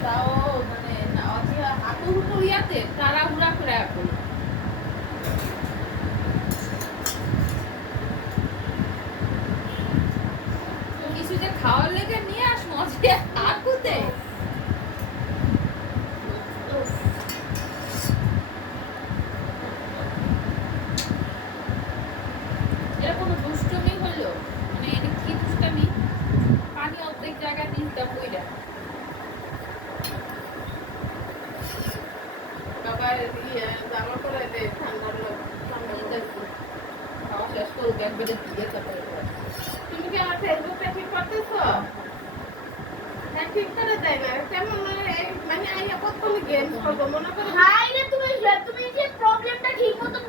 তাও মানে হাঁটু হুটু ইয়াতে তাড়াহুড়া করে এখন কিছু যে খাওয়ার লেগে নিয়ে আসবো হাঁটুতে এটা কোনো দুষ্টমি হলো মানে এটা কি দুষ্টমি পানি অর্ধেক জায়গায় নিচটা পইরা বাবা জামা করে দে ঠান্ডার খাওয়া শেষ করুক একবারে দিয়ে তারপরে তুমি কি আমার ফেসবুকে ঠিক করতেছো হ্যাঁ ঠিক করে দেয় না কেমন মানে আইয়া কত গেম করবো মনে করো হাই রে তুমি যে প্রবলেমটা ঠিক মতন